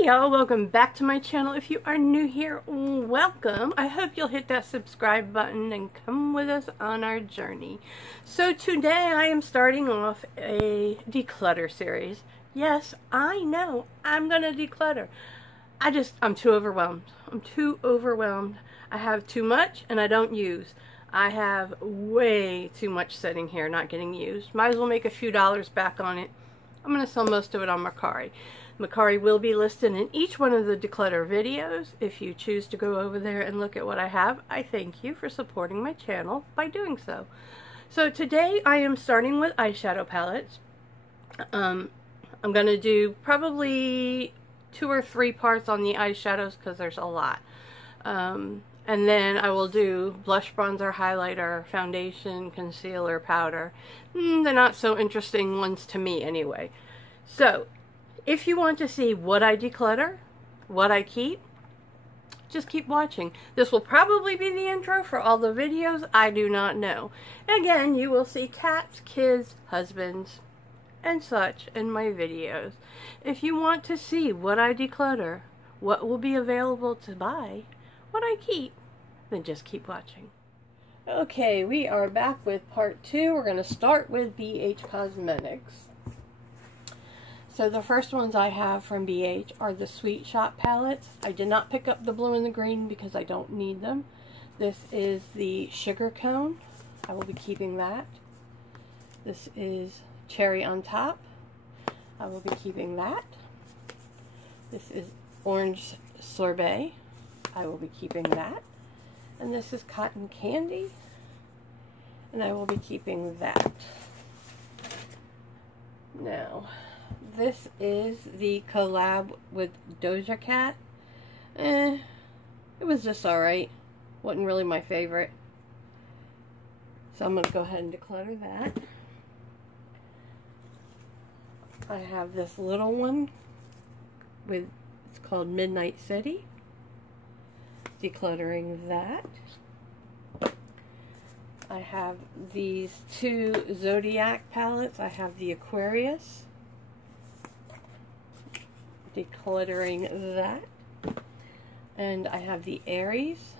Hey y'all, welcome back to my channel. If you are new here, welcome. I hope you'll hit that subscribe button and come with us on our journey. So today I am starting off a declutter series. Yes, I know, I'm gonna declutter. I'm too overwhelmed. I'm too overwhelmed. I have too much and I don't use. I have way too much sitting here not getting used. Might as well make a few dollars back on it. I'm gonna sell most of it on Masquerade. Masquerade will be listed in each one of the declutter videos. If you choose to go over there and look at what I have, I thank you for supporting my channel by doing so. So today I am starting with eyeshadow palettes. I'm going to do probably 2 or 3 parts on the eyeshadows because there's a lot. And then I will do blush, bronzer, highlighter, foundation, concealer, powder. The not so interesting ones to me anyway. So if you want to see what I declutter, what I keep, just keep watching. This will probably be the intro for all the videos. I do not know. Again, you will see cats, kids, husbands, and such in my videos. If you want to see what I declutter, what will be available to buy, what I keep, then just keep watching. Okay, we are back with part 2. We're going to start with BH Cosmetics. So the first ones I have from BH are the Sweet Shop palettes. I did not pick up the blue and the green because I don't need them. This is the Sugar Cone. I will be keeping that. This is Cherry on Top. I will be keeping that. This is Orange Sorbet. I will be keeping that. And this is Cotton Candy. And I will be keeping that. Now, this is the collab with Doja Cat. It was just alright. Wasn't really my favorite. So I'm going to go ahead and declutter that. I have this little one with, it's called Midnight City. Decluttering that. I have these 2 Zodiac palettes. I have the Aquarius. Decluttering that. And I have the Aries.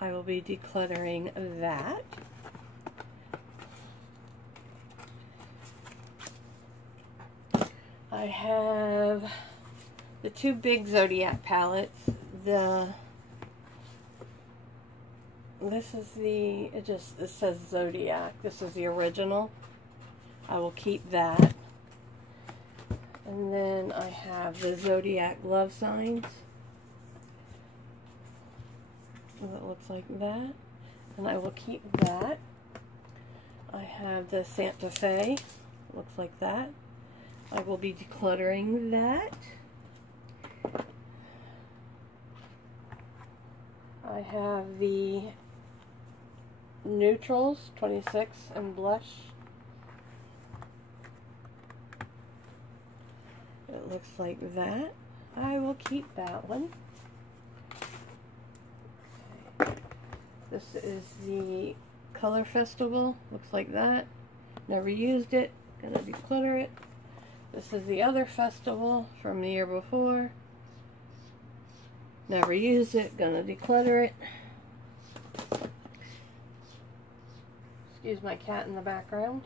I will be decluttering that. I have the 2 big Zodiac palettes. This is the, it says Zodiac. This is the original. I will keep that. And then I have the Zodiac Love Signs. It looks like that. And I will keep that. I have the Santa Fe. Looks like that. I will be decluttering that. I have the Neutrals 26 and Blush. It looks like that. I will keep that one. Okay. This is the Color Festival. Looks like that. Never used it. Gonna declutter it. This is the other festival from the year before. Never used it. Gonna declutter it. Excuse my cat in the background.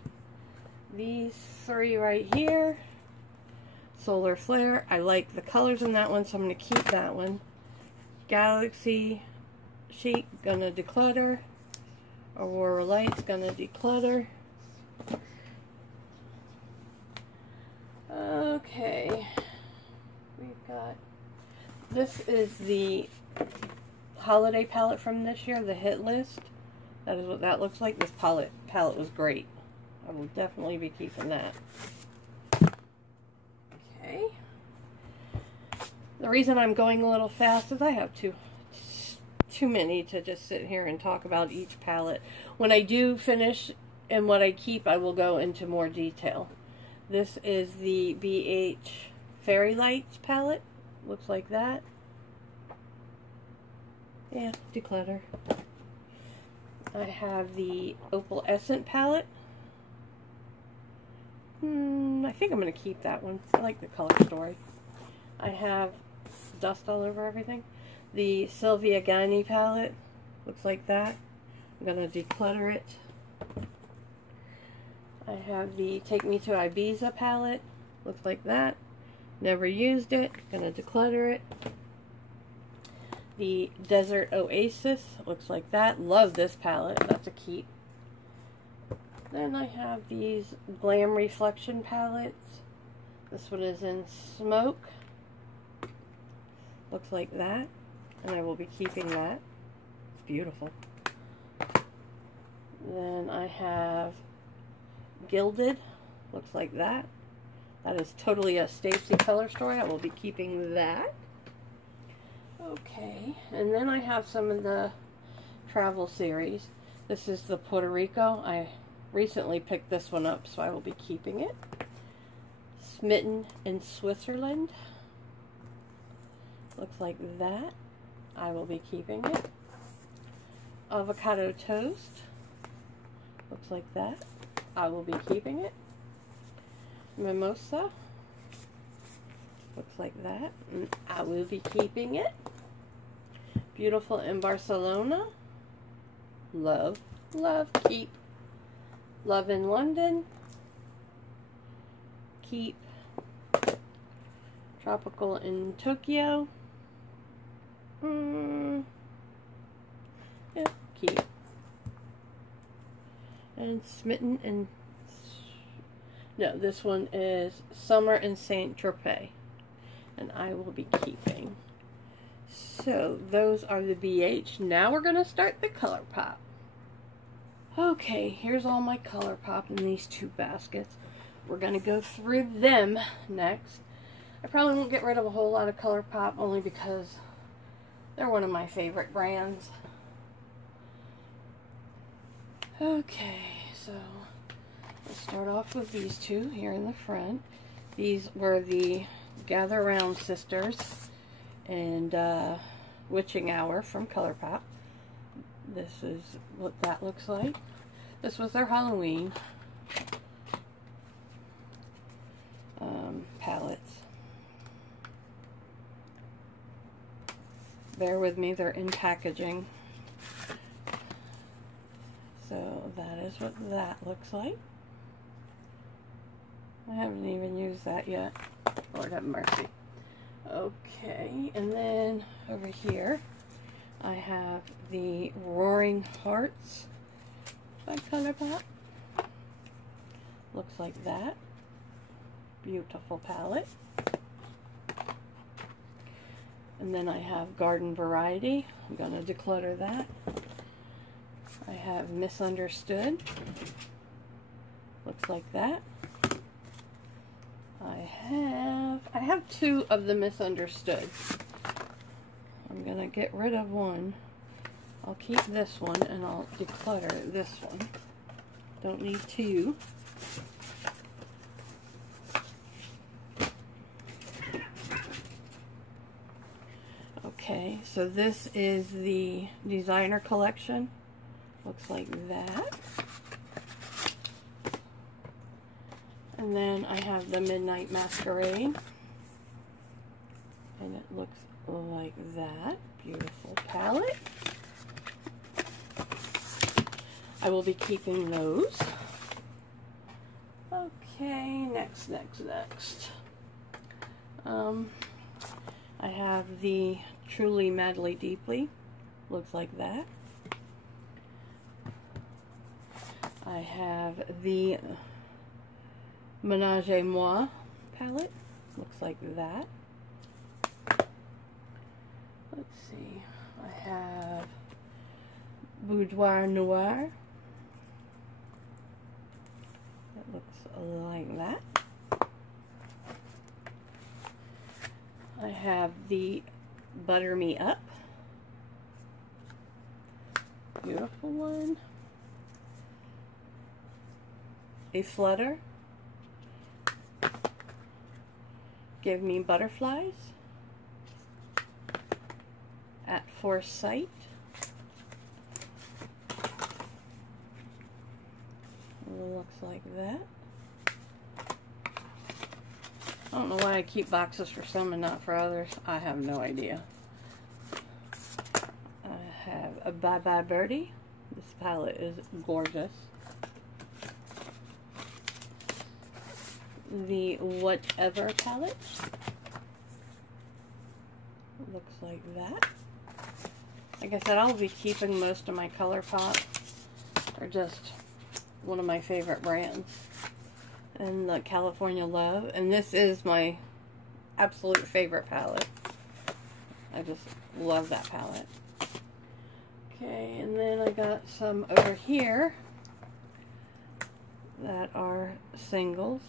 These 3 right here. Solar Flare. I like the colors in that one, so I'm going to keep that one. Galaxy Chic. Gonna declutter. Aurora Lights. Gonna declutter. Okay. We've got... This is the holiday palette from this year, the Hit List. That is what that looks like. This palette was great. I will definitely be keeping that. Okay. The reason I'm going a little fast is I have too many to just sit here and talk about each palette. When I do finish and what I keep, I will go into more detail. This is the BH Fairy Lights palette. Looks like that. Yeah, declutter. I have the Opal Essence palette. I think I'm going to keep that one. I like the color story. I have dust all over everything. The Sylvia Ghani palette looks like that. I'm going to declutter it. I have the Take Me to Ibiza palette. Looks like that. Never used it. Going to declutter it. The Desert Oasis looks like that. Love this palette. That's a keep. Then I have these Glam Reflection palettes. This one is in Smoke. Looks like that. And I will be keeping that. It's beautiful. Then I have Gilded. Looks like that. That is totally a Stacy color story. I will be keeping that. Okay. And then I have some of the travel series. This is the Puerto Rico. I recently picked this one up, so I will be keeping it. Smitten in Switzerland. Looks like that. I will be keeping it. Avocado Toast. Looks like that. I will be keeping it. Mimosa. Looks like that. And I will be keeping it. Beautiful in Barcelona. Love, love, keep. Love in London. Keep. Tropical in Tokyo. Yeah, keep. And Smitten in... No, this one is Summer in Saint Tropez. And I will be keeping. So, those are the BH. Now we're going to start the ColourPop. Okay, here's all my ColourPop in these two baskets. We're going to go through them next. I probably won't get rid of a whole lot of ColourPop only because they're one of my favorite brands. Okay, so let's start off with these two here in the front. These were the Gather Round Sisters and Witching Hour from ColourPop. This is what that looks like. This was their Halloween palettes. Bear with me, they're in packaging. So that is what that looks like. I haven't even used that yet. Lord have mercy. Okay, and then over here I have the Roaring Hearts by ColourPop. Looks like that. Beautiful palette. And then I have Garden Variety. I'm going to declutter that. I have Misunderstood. Looks like that. I have two of the Misunderstood. I'm going to get rid of one. I'll keep this one and I'll declutter this one. Don't need two. Okay, so this is the Designer Collection. Looks like that. And then I have the Midnight Masquerade. And it looks like that. Beautiful palette. I will be keeping those. Okay, next. I have the Truly Madly Deeply. Looks like that. I have the Menage a Moi palette. Looks like that. Let's see. I have Boudoir Noir. It looks like that. I have the Butter Me Up. Beautiful one. A Flutter. Give Me Butterflies. At First Sight. Looks like that. don't know why I keep boxes for some and not for others. I have no idea. I have a Bye Bye Birdie. This palette is gorgeous. The Whatever palette. Looks like that. Like I said, I'll be keeping most of my ColourPop. They're just one of my favorite brands. And the California Love. And this is my absolute favorite palette. I just love that palette. Okay, and then I got some over here that are singles.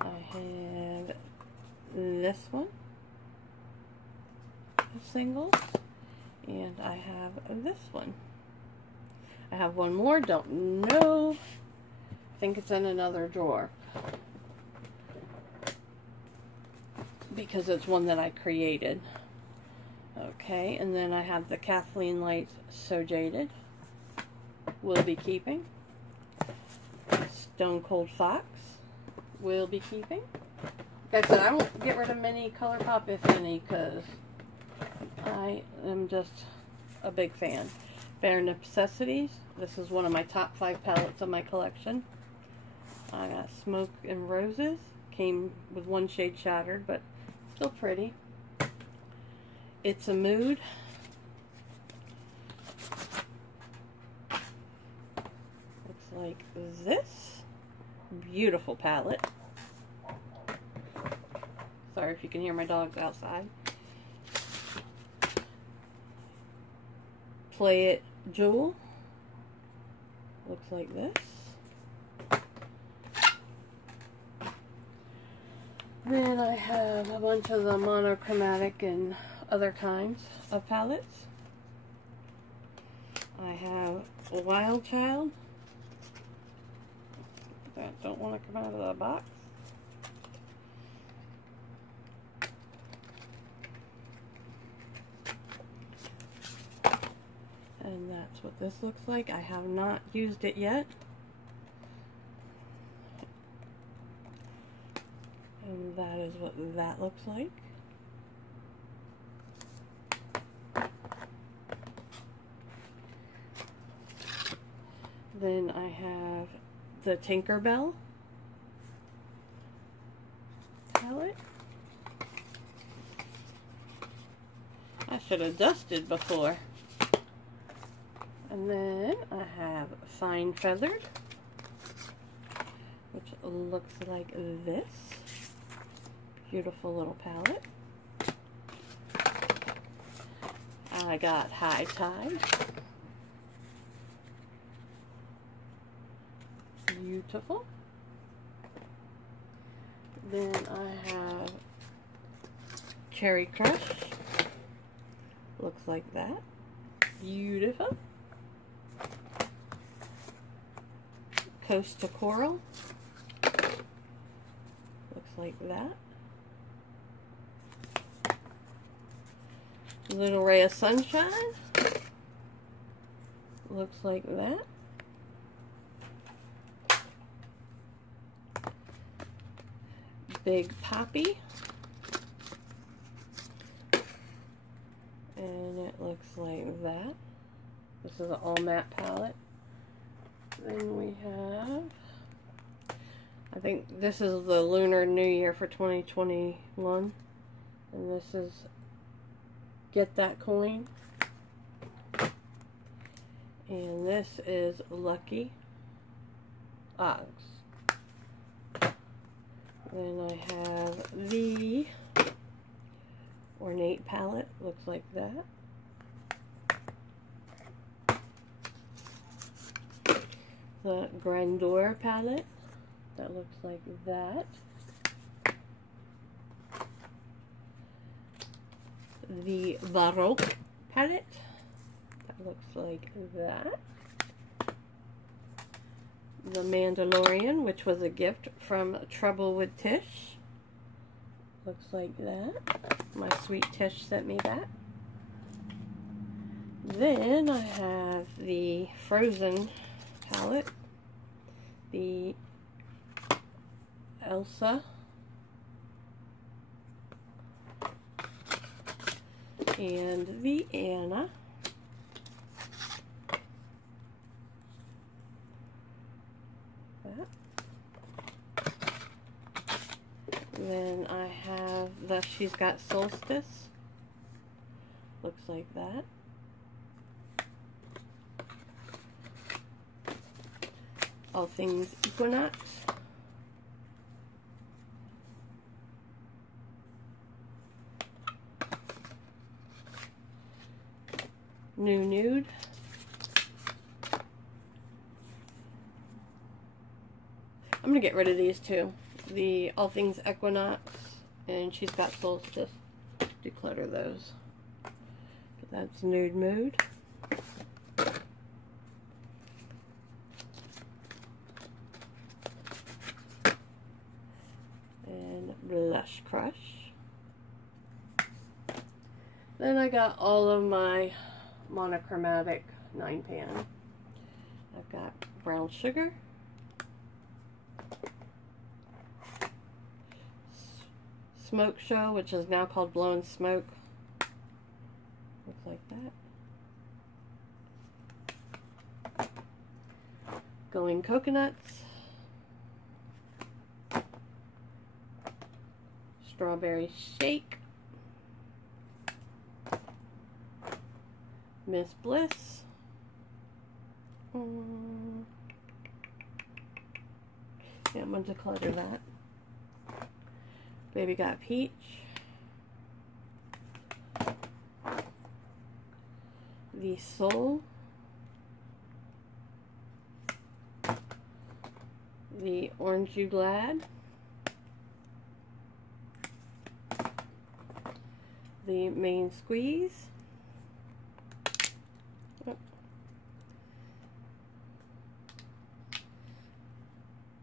I have this one, singles, and I have this one. I have one more, don't know. I think it's in another drawer. Because it's one that I created. Okay, and then I have the Kathleen Lights So Jaded. Will be keeping. Stone Cold Fox. Will be keeping. Like I said, I won't get rid of many ColourPop, if any, because I am just a big fan. Bare Necessities. This is one of my top 5 palettes of my collection. I got Smoke and Roses. Came with one shade shattered, but still pretty. It's a Mood. Looks like this. Beautiful palette. Sorry if you can hear my dogs outside. Play It Jewel. Looks like this. Then I have a bunch of the monochromatic and other kinds of palettes. I have a Wild Child. That don't want to come out of the box. And that's what this looks like. I have not used it yet. And that is what that looks like. Then I have the Tinkerbell palette. I should have dusted before. And then I have Fine Feathered, which looks like this. Beautiful little palette. I got High Tide. Beautiful. Then I have Cherry Crush. Looks like that. Beautiful. Coast to Coral. Looks like that. Little Ray of Sunshine. Looks like that. Big Poppy. And it looks like that. This is an all matte palette. Then we have, I think this is the Lunar New Year for 2021. And this is Get That Coin. And this is Lucky Ogs. Then I have the Ornate palette. Looks like that. The Grandeur palette. That looks like that. The Baroque palette. That looks like that. The Mandalorian, which was a gift from Trouble with Tish. Looks like that. My sweet Tish sent me that. Then I have the Frozen palette. the Elsa, and the Anna. That. Then I have the She's Got Solstice. Looks like that. All Things Equinox. New Nude. I'm going to get rid of these two. The All Things Equinox and She's Got Solstice. Declutter those. That's Nude Mood. And Blush Crush. Then I got all of my monochromatic 9-pan. I've got Brown Sugar, Smoke Show, which is now called Blowing Smoke. Looks like that. Going Coconuts, Strawberry Shake, Miss Bliss, yeah, I'm going to declutter that. Baby Got Peach, the Soul, the Orange You Glad, the Main Squeeze,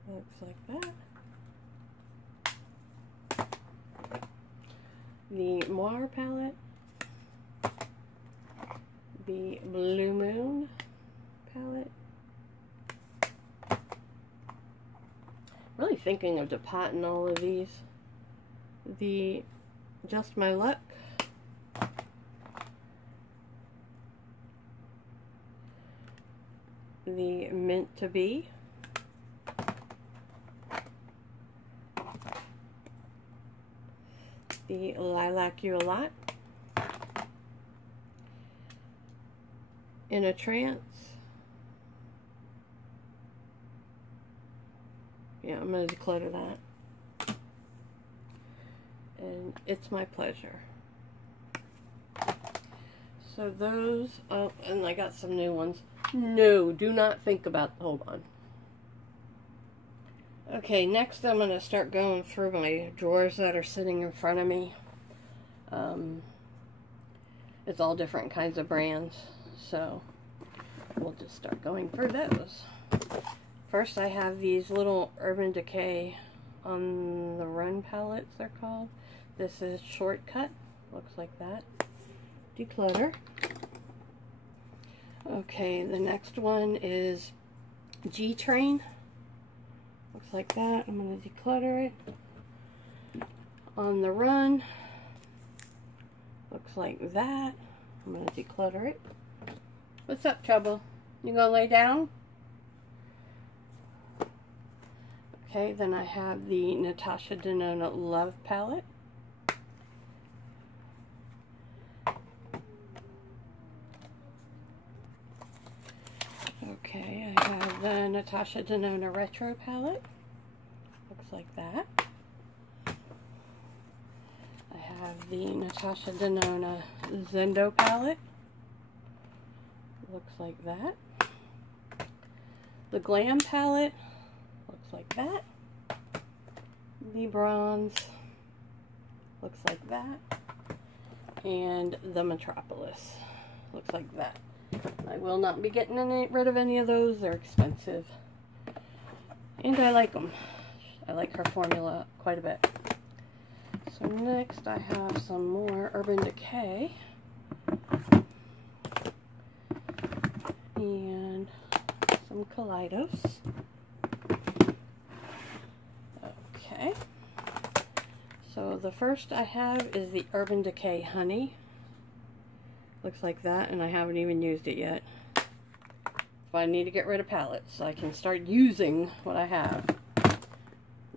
looks like that. The Morphe Palette, the Blue Moon Palette. Really thinking of depotting all of these. The Just My Luck, the Meant to Be, the Lilac You a Lot, In a Trance. Yeah, I'm going to declutter that. And It's My Pleasure. So those, oh, and I got some new ones. No, do not think about, hold on. Okay, next I'm going to start going through my drawers that are sitting in front of me. It's all different kinds of brands, so we'll just start going through those. First I have these little Urban Decay on the Run palettes, they're called. This is Shortcut, looks like that. Declutter. Okay, the next one is G-Train. Looks like that. I'm going to declutter it. On the Run. Looks like that. I'm going to declutter it. What's up, Trouble? You going to lay down? Okay, then I have the Natasha Denona Love palette. Okay, I have the Natasha Denona Retro palette. Looks like that. I have the Natasha Denona Zendo palette. Looks like that. The Glam palette. Looks like that. The Bronze. Looks like that. And the Metropolis. Looks like that. I will not be getting rid of any of those. They're expensive. And I like them. I like her formula quite a bit. So next I have some more Urban Decay. And some Kaleidos. Okay. So the first I have is the Urban Decay Honey. Looks like that, and I haven't even used it yet. So I need to get rid of palettes so I can start using what I have.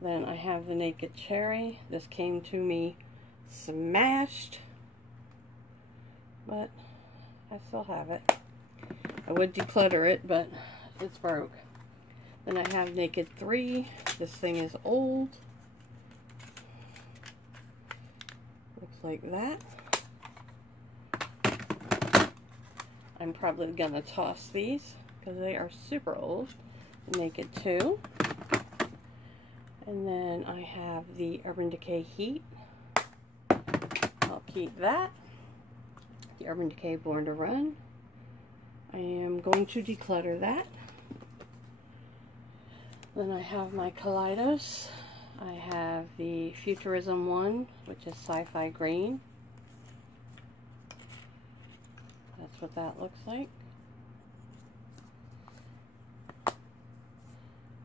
Then I have the Naked Cherry. This came to me smashed, but I still have it. I would declutter it, but it's broke. Then I have Naked 3. This thing is old. Looks like that. I'm probably gonna toss these because they are super old. Naked 2. And then I have the Urban Decay Heat. I'll keep that. The Urban Decay Born to Run. I am going to declutter that. Then I have my Kaleidos. I have the Futurism one, which is Sci-Fi Green. That's what that looks like.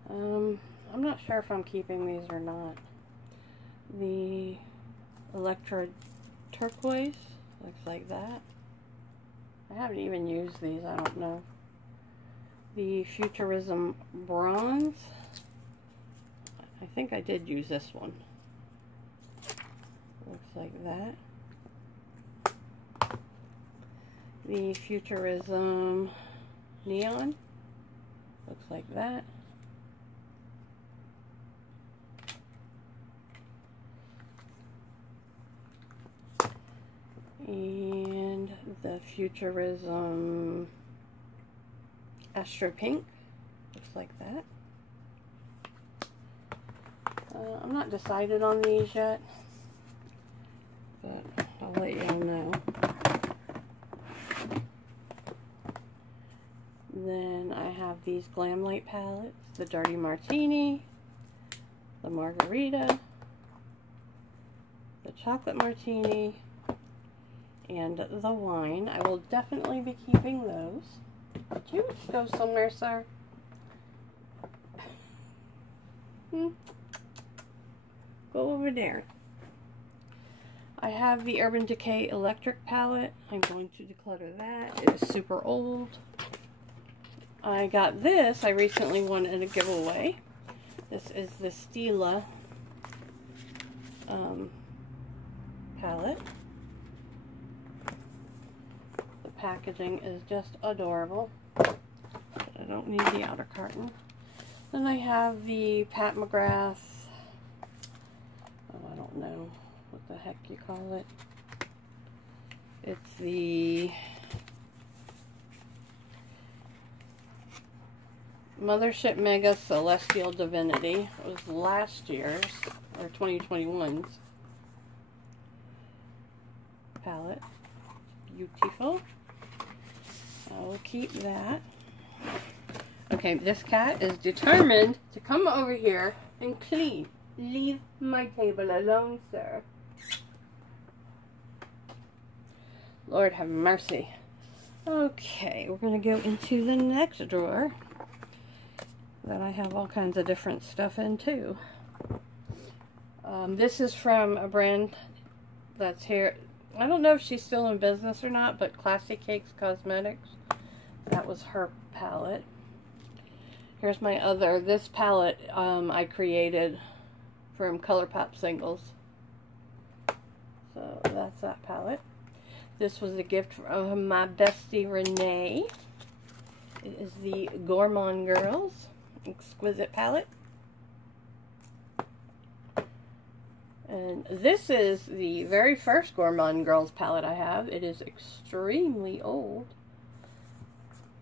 I'm not sure if I'm keeping these or not. The Electra Turquoise looks like that. I haven't even used these, I don't know. The Futurism Bronze. I think I did use this one. Looks like that. The Futurism Neon. Looks like that. And the Futurism Astro Pink. Looks like that. I'm not decided on these yet, but I'll let you all know. Then I have these Glam Light palettes, the Dirty Martini, the Margarita, the Chocolate Martini, and the Wine. I will definitely be keeping those. Did you go somewhere, sir? Go over there. I have the Urban Decay Electric palette. I'm going to declutter that. It is super old. I got this. I recently won in a giveaway. This is the Stila palette. The packaging is just adorable. But I don't need the outer carton. Then I have the Pat McGrath. Oh, I don't know what the heck you call it. It's the Mothership Mega Celestial Divinity. It was last year's, or 2021's palette. Beautiful. I will keep that. Okay, this cat is determined to come over here and clean. Leave my table alone, sir. Lord have mercy. Okay, we're going to go into the next drawer that I have all kinds of different stuff in too. This is from a brand that's here. I don't know if she's still in business or not, but Classy Cakes Cosmetics. That was her palette. Here's my other. This palette I created from ColourPop Singles. So that's that palette. This was a gift from my bestie Renee. It is the Gourmand Girls Exquisite palette. And this is the very first Gourmand Girls palette I have. It is extremely old.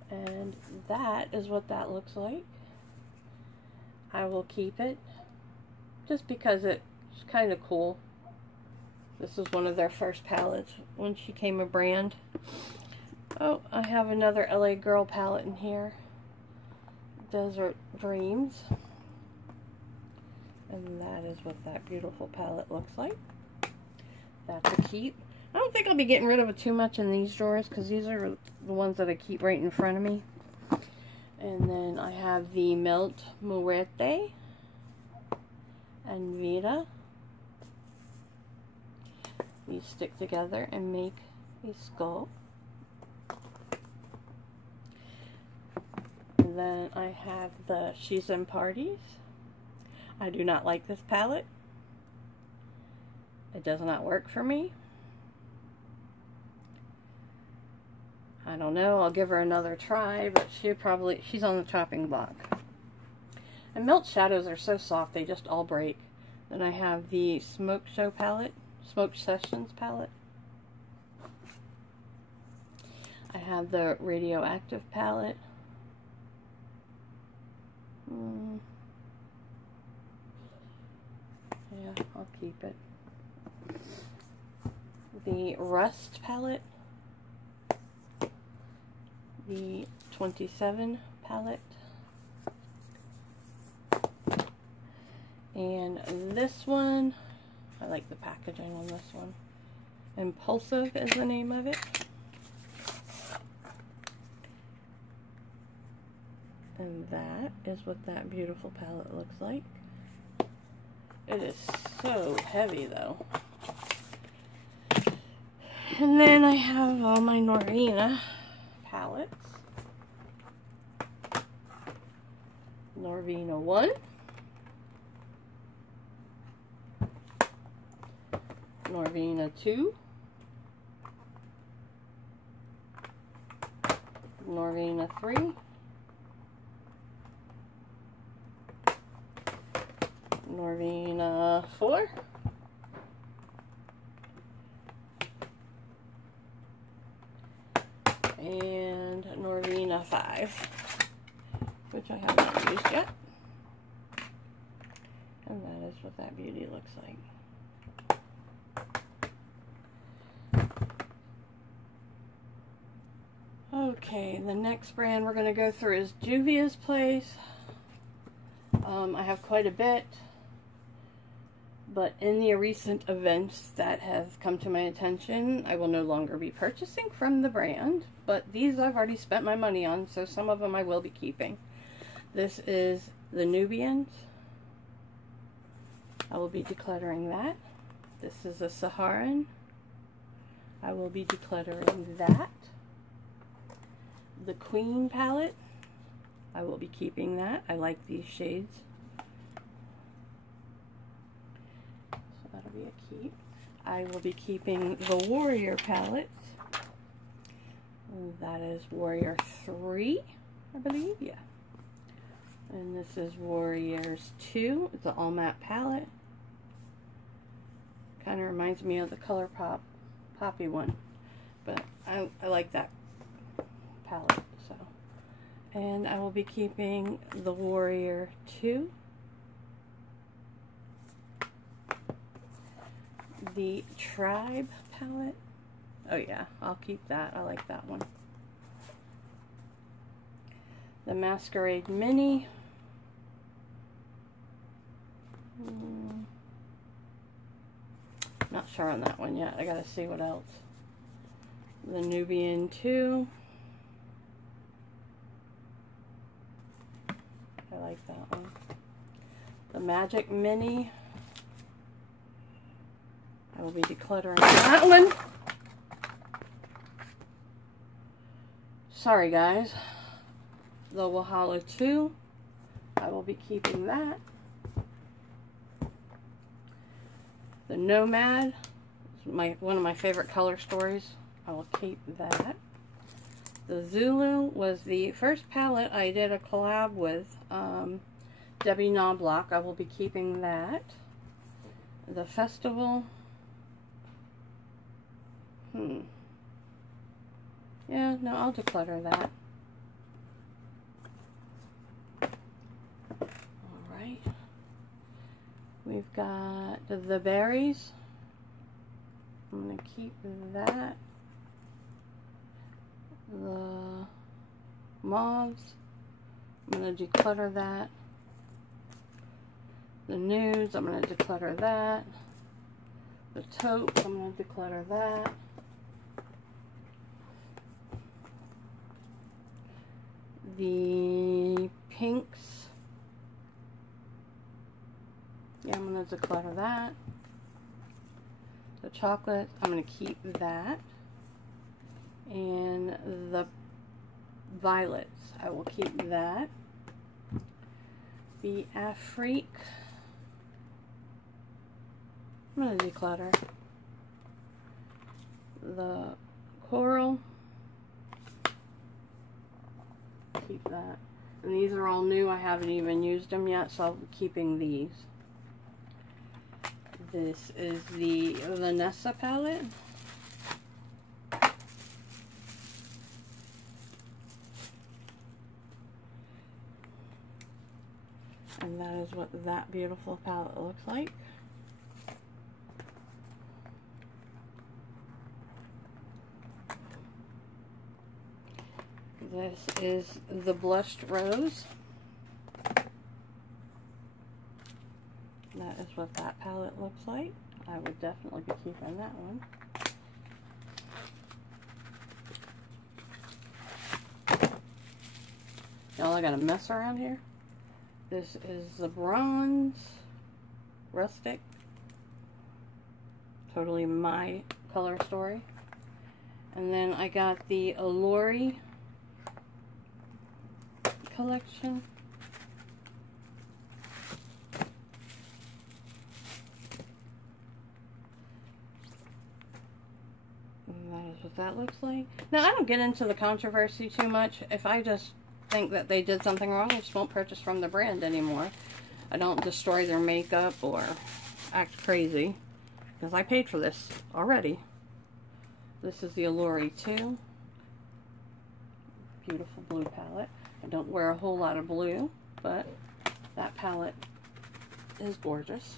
And that is what that looks like. I will keep it just because it's kind of cool. This is one of their first palettes when she came a brand. Oh, I have another LA Girl palette in here. Desert Dreams. And that is what that beautiful palette looks like. That's a keep. I don't think I'll be getting rid of it too much in these drawers because these are the ones that I keep right in front of me. And then I have the Melt Muerte. and Vita. These stick together and make a skull. And then I have the She's in Parties. I do not like this palette. It does not work for me. I don't know, I'll give her another try, but she's on the chopping block. And Melt Shadows are so soft, they just all break. Then I have the Smoke Sessions palette. I have the Radioactive palette. Yeah, I'll keep it. The Rust palette. The 27 palette. And this one, I like the packaging on this one. Impulsive is the name of it. And that is what that beautiful palette looks like. It is so heavy though. And then I have all my Norvina palettes. Norvina 1. Norvina 2. Norvina 3. Norvina 4. And Norvina 5, which I have not used yet. And that is what that beauty looks like. Okay, the next brand we're going to go through is Juvia's Place. I have quite a bit, but in the recent events that have come to my attention, I will no longer be purchasing from the brand, but these I've already spent my money on, so some of them I will be keeping. This is the Nubians. I will be decluttering that. This is a Saharan. I will be decluttering that. The Queen palette. I will be keeping that. I like these shades. So that'll be a keep. I will be keeping the Warrior palette. That is Warrior 3, I believe. Yeah. And this is Warriors 2. It's an all matte palette. Kind of reminds me of the ColourPop Poppy one. But I like that palette. So, and I will be keeping the Warrior 2. The Tribe palette. Oh yeah, I'll keep that. I like that one. The Masquerade Mini. Not sure on that one yet. I gotta see what else. The Nubian 2. I like that one. The Magic Mini. I will be decluttering that one. Sorry guys. The Wahala 2. I will be keeping that. The Nomad. It's one of my favorite color stories. I will keep that. The Zulu was the first palette I did a collab with Debbie Knobloch. I will be keeping that. The Festival. Yeah, no, I'll declutter that. Alright. We've got the Berries. I'm going to keep that. The Mauves. I'm going to declutter that. The Nudes. I'm going to declutter that. The Taupes. I'm going to declutter that. The Pinks. Yeah, I'm going to declutter that. The chocolate, I'm going to keep that. And the violets, I will keep that. The Afrique, I'm going to declutter. The coral, keep that. And these are all new, I haven't even used them yet, so I'm keeping these. This is the Vanessa palette. And that is what that beautiful palette looks like. This is the Blushed Rose. That is what that palette looks like. I would definitely be keeping that one. Y'all, I got a mess around here. This is the Bronze Rustic. Totally my color story. And then I got the Alluri Collection. And that is what that looks like. Now, I don't get into the controversy too much. If I just think that they did something wrong, I just won't purchase from the brand anymore. I don't destroy their makeup or act crazy, because I paid for this already. This is the Alluri 2. Beautiful blue palette. I don't wear a whole lot of blue, but that palette is gorgeous.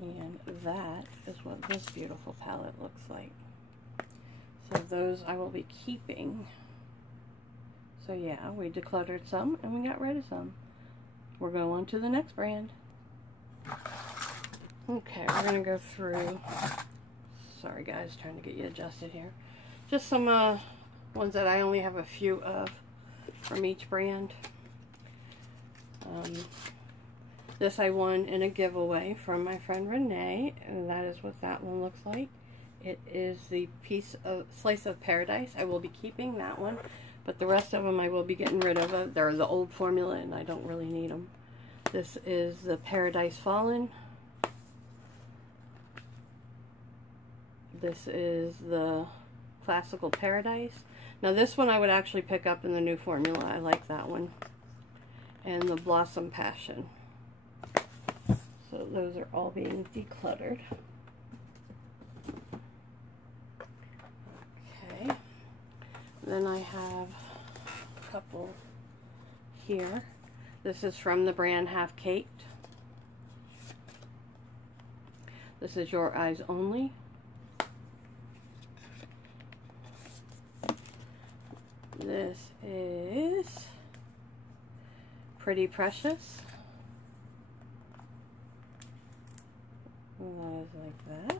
And that is what this beautiful palette looks like. So those I will be keeping. So yeah, we decluttered some and we got rid of some. We're going on to the next brand. Okay, we're going to go through, sorry guys, trying to get you adjusted here. Just some ones that I only have a few of from each brand. This I won in a giveaway from my friend Renee, and that is what that one looks like. It is the Slice of Paradise. I will be keeping that one, but the rest of them I will be getting rid of. They're the old formula and I don't really need them. This is the Paradise Fallen. This is the Classical Paradise. Now this one I would actually pick up in the new formula. I like that one. And the Blossom Passion. So those are all being decluttered. Okay. Then I have a couple here. This is from the brand Half Caked. This is Your Eyes Only. This is Pretty Precious. And that is like that.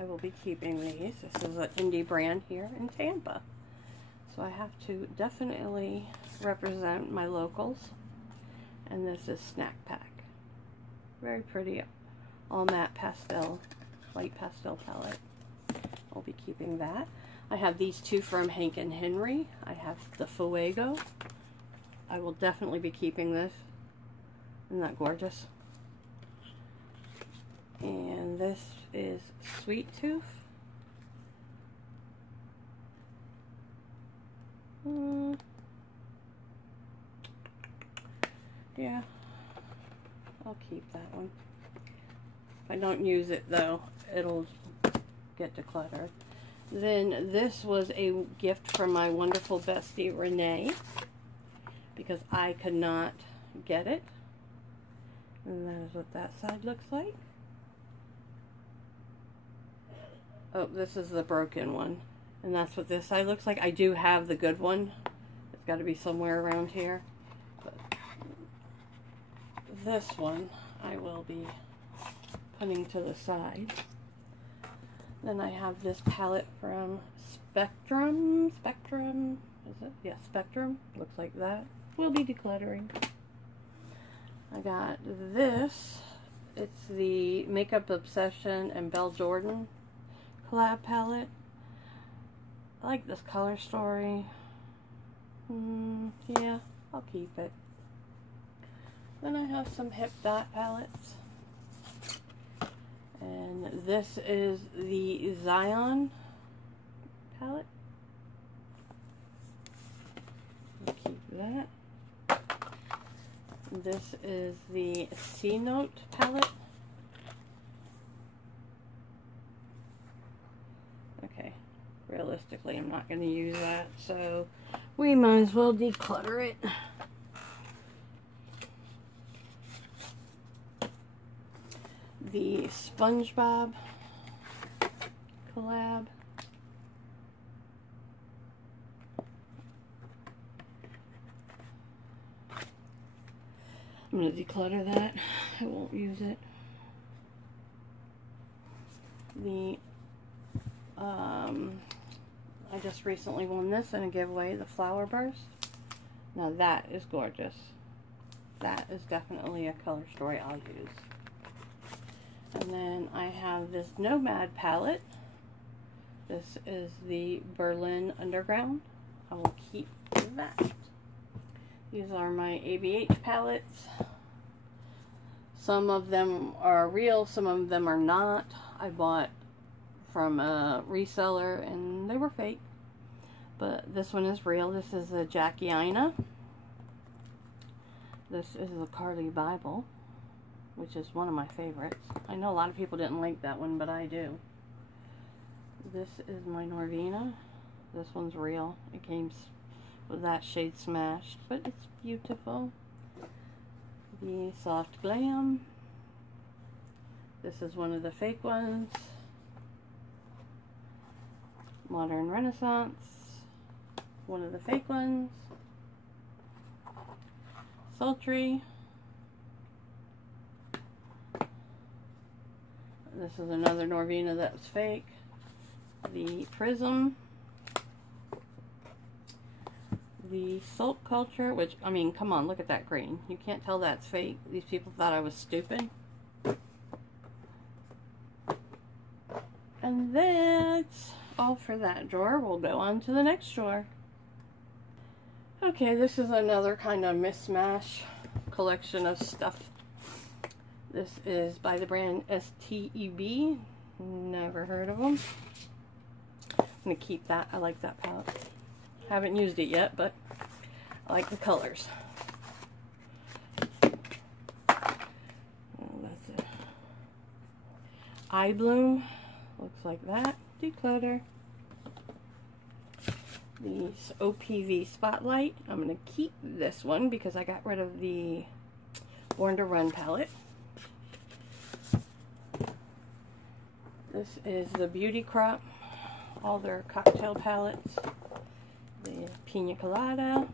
I will be keeping these. This is an indie brand here in Tampa. So I have to definitely represent my locals. And this is Snack Pack. Very pretty, all matte pastel, light pastel palette. I'll be keeping that. I have these two from Hank and Henry. I have the Fuego. I will definitely be keeping this. Isn't that gorgeous? And this is Sweet Tooth. Yeah, I'll keep that one. If I don't use it though, it'll get decluttered. Then this was a gift from my wonderful bestie Renee, because I could not get it. And that is what that side looks like. Oh, this is the broken one. And that's what this side looks like. I do have the good one. It's got to be somewhere around here. But this one I will be putting to the side. Then I have this palette from Spectrum, is it? Yeah, Spectrum, looks like that. We'll be decluttering. I got this, it's the Makeup Obsession and Belle Jordan collab palette. I like this color story. Yeah, I'll keep it. Then I have some Hip Dot palettes. And this is the Zion palette. I'll keep that. This is the C Note palette. Okay, realistically I'm not going to use that, so we might as well declutter it. The SpongeBob collab. I'm going to declutter that. I won't use it. The I just recently won this in a giveaway, the Flower Burst. Now that is gorgeous. That is definitely a color story I'll use. And then I have this Nomad palette. This is the Berlin Underground. I will keep that. These are my ABH palettes. Some of them are real, some of them are not. I bought from a reseller and they were fake. But this one is real. This is a Jackie Aina. This is the Carly Bible, which is one of my favorites. I know a lot of people didn't like that one, but I do. This is my Norvina. This one's real. It came with that shade smashed, but it's beautiful. The Soft Glam. This is one of the fake ones. Modern Renaissance. One of the fake ones. Sultry. This is another Norvina that's fake. The Prism. The Salt Culture, which, I mean, come on, look at that green. You can't tell that's fake. These people thought I was stupid. And that's all for that drawer. We'll go on to the next drawer. Okay, this is another kind of mishmash collection of stuff. This is by the brand STEB. Never heard of them. I'm going to keep that. I like that palette. Haven't used it yet, but I like the colors. Oh, that's it. Eye Bloom. Looks like that. Declutter. The OPV Spotlight. I'm going to keep this one because I got rid of the Born to Run palette. This is the Beauty Crop. All their cocktail palettes. The Pina Colada.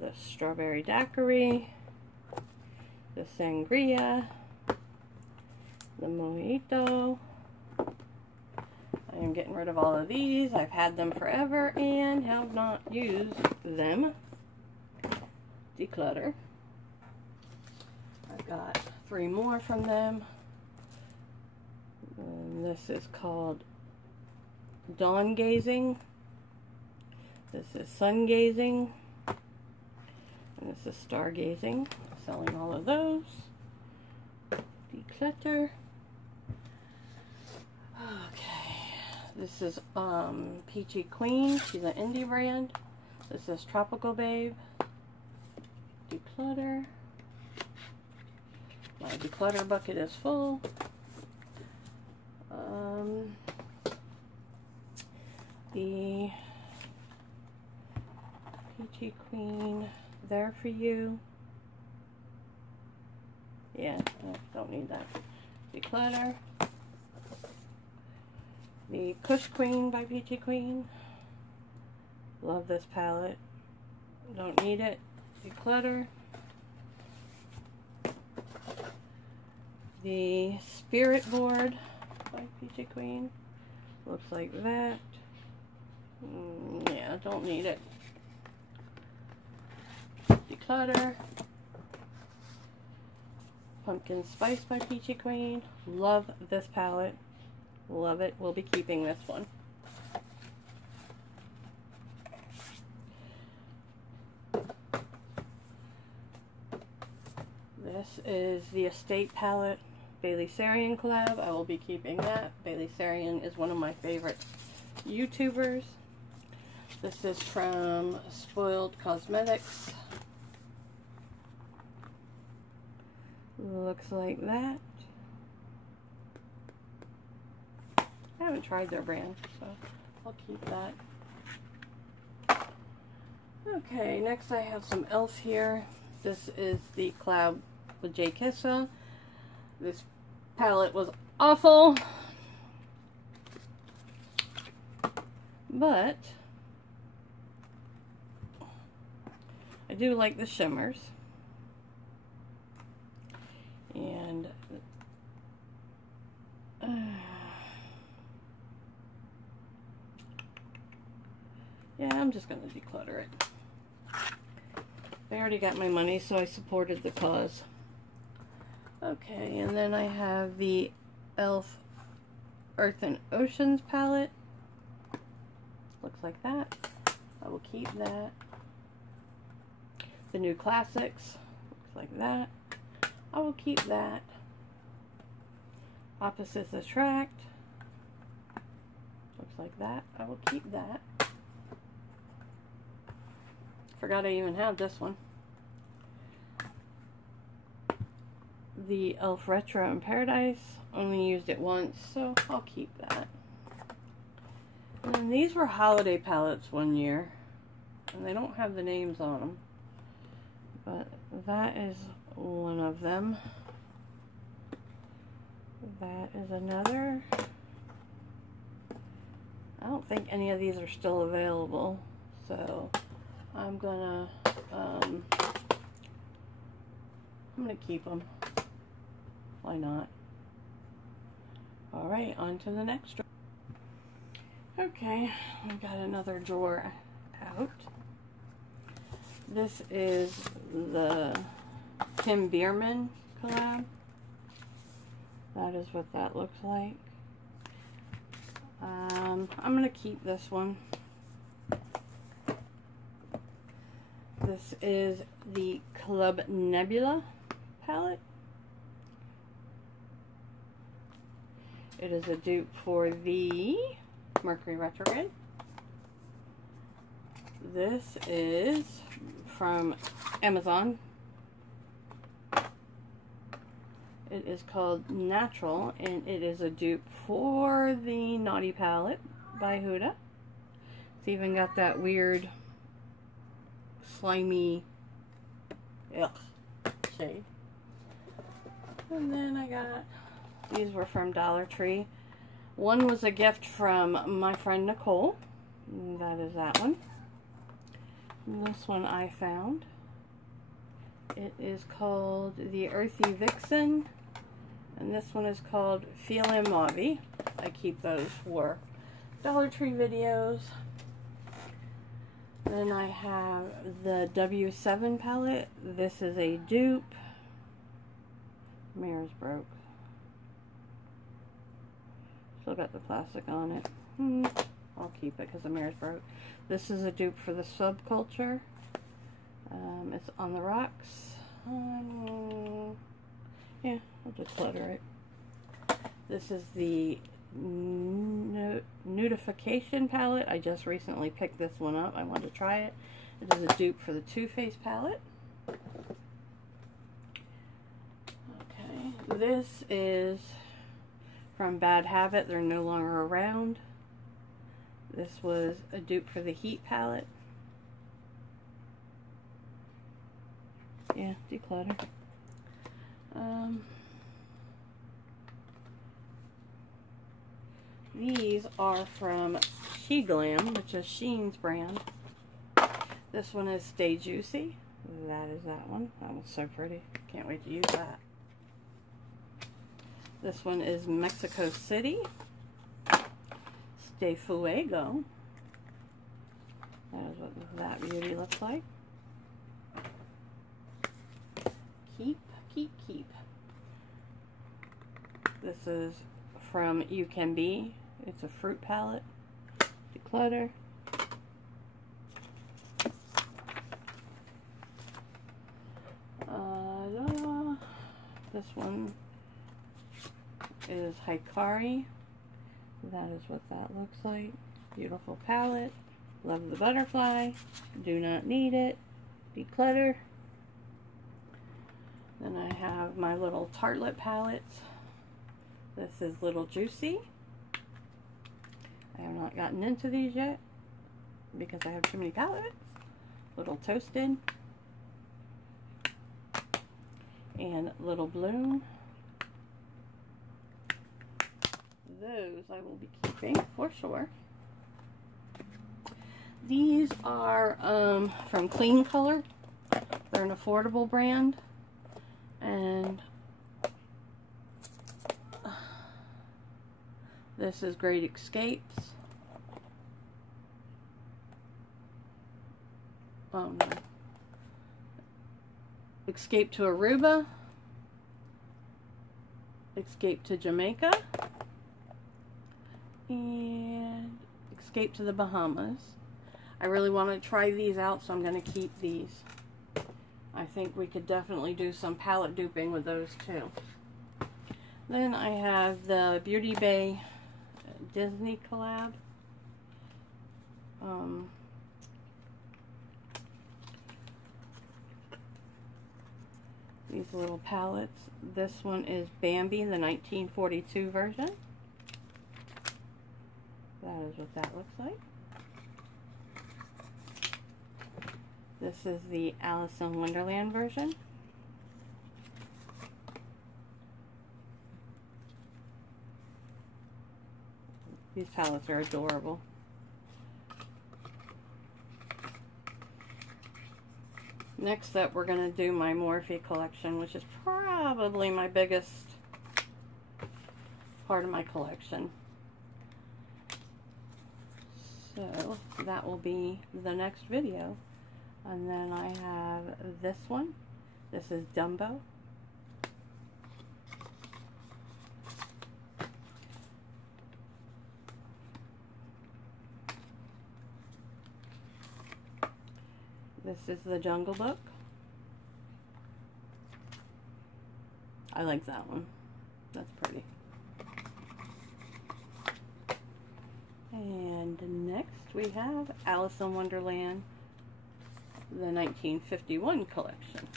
The Strawberry Daiquiri. The Sangria. The Mojito. I am getting rid of all of these. I've had them forever and have not used them. Declutter. I've got 3 more from them. And this is called Dawn Gazing. This is Sun Gazing. And this is Stargazing. Selling all of those. Declutter. Okay. This is Peachy Queen. She's an indie brand. This is Tropical Babe. Declutter. My declutter bucket is full. The Peachy Queen, There For You. Yeah, I don't need that. Declutter. The Kush Queen by Peachy Queen. Love this palette. Don't need it. Declutter. The Spirit Board. by Peachy Queen. Looks like that. Yeah, don't need it. Declutter. Pumpkin Spice by Peachy Queen. Love this palette. Love it. We'll be keeping this one. This is the Estate Palette Bailey Sarian collab. I will be keeping that. Bailey Sarian is one of my favorite YouTubers. This is from Spoiled Cosmetics. Looks like that. I haven't tried their brand, so I'll keep that. Okay, next I have some e.l.f. here. This is the Cloud with J. Kissa. This palette was awful, but I do like the shimmers. And yeah, I'm just going to declutter it. I already got my money, so I supported the cause. Okay, and then I have the e.l.f. Earthen Oceans palette. Looks like that. I will keep that. The New Classics. Looks like that. I will keep that. Opposites Attract. Looks like that. I will keep that. Forgot I even had this one. The e.l.f. Retro in Paradise. Only used it once, so I'll keep that. And these were holiday palettes one year. And they don't have the names on them. But that is one of them. That is another. I don't think any of these are still available, so I'm gonna keep them. Why not? All right, on to the next drawer. Okay, we got another drawer out. This is the Tim Bierman collab. That is what that looks like. I'm going to keep this one. This is the Club Nebula palette. It is a dupe for the Mercury Retrograde. This is from Amazon. It is called Natural, and it is a dupe for the Naughty palette by Huda. It's even got that weird slimy shade. And then I got, these were from Dollar Tree. One was a gift from my friend Nicole. That is that one. This one I found. It is called the Earthy Vixen. And this one is called Feelin' Mauve. I keep those for Dollar Tree videos. Then I have the W7 palette. This is a dupe. Mirror's broke. Still got the plastic on it. I'll keep it because the mirror's broke. This is a dupe for the Subculture. It's on the rocks. Yeah, I'll declutter it. This is the Nudification Palette. I just recently picked this one up. I wanted to try it. It is a dupe for the Too Faced palette. Okay, this is from Bad Habit. They're no longer around. This was a dupe for the Heat palette. Yeah, declutter. These are from She Glam, which is Sheen's brand. This one is Stay Juicy. That is that one. That one's so pretty. Can't wait to use that. This one is Mexico City. De Fuego. That is what that beauty looks like. Keep. This is from You Can Be. It's a fruit palette. Declutter. This one is Hikari. That is what that looks like. Beautiful palette. Love the butterfly. Do not need it. Declutter. Then I have my little Tartlet palettes. This is Little Juicy. I have not gotten into these yet because I have too many palettes. Little Toasted. And Little Bloom. Those I will be keeping for sure. These are from Clean Color. They're an affordable brand. And this is Great Escapes. Escape to Aruba. Escape to Jamaica. And Escape to the Bahamas. I really want to try these out, so I'm going to keep these. I think we could definitely do some palette duping with those too. Then I have the Beauty Bay Disney collab. These little palettes. This one is Bambi, the 1942 version. That is what that looks like. This is the Alice in Wonderland version. These palettes are adorable. Next up, we're going to do my Morphe Collection, which is probably my biggest part of my collection. So that will be the next video. And then I have this one. This is Dumbo. This is the Jungle Book. I like that one. That's pretty. And next we have Alice in Wonderland, the 1951 collection.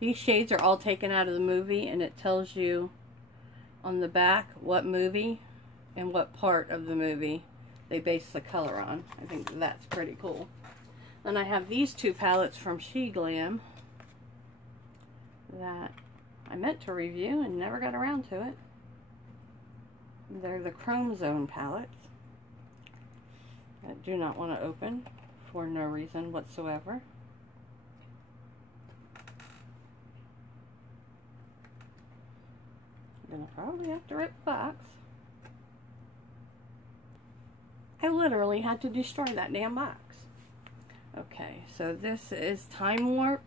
These shades are all taken out of the movie, and it tells you on the back what movie and what part of the movie they base the color on. I think that's pretty cool. Then I have these two palettes from She Glam that I meant to review and never got around to it. They're the Chrome Zone palettes. I do not want to open for no reason whatsoever. I'm going to probably have to rip the box. I literally had to destroy that damn box. Okay, so this is Time Warp.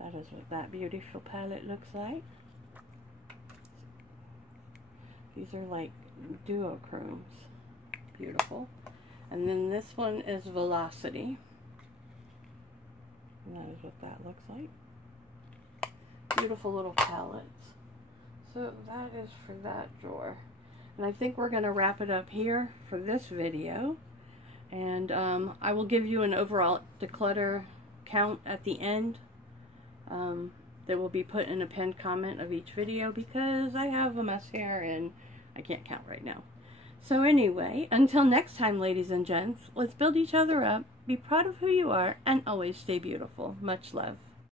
That is what that beautiful palette looks like. These are like duochromes. Beautiful. And then this one is Velocity. And that is what that looks like. Beautiful little palettes. So that is for that drawer. And I think we're going to wrap it up here for this video. And I will give you an overall declutter count at the end. That will be put in a pinned comment of each video because I have a mess here and I can't count right now. So anyway, until next time, ladies and gents, let's build each other up, be proud of who you are, and always stay beautiful. Much love.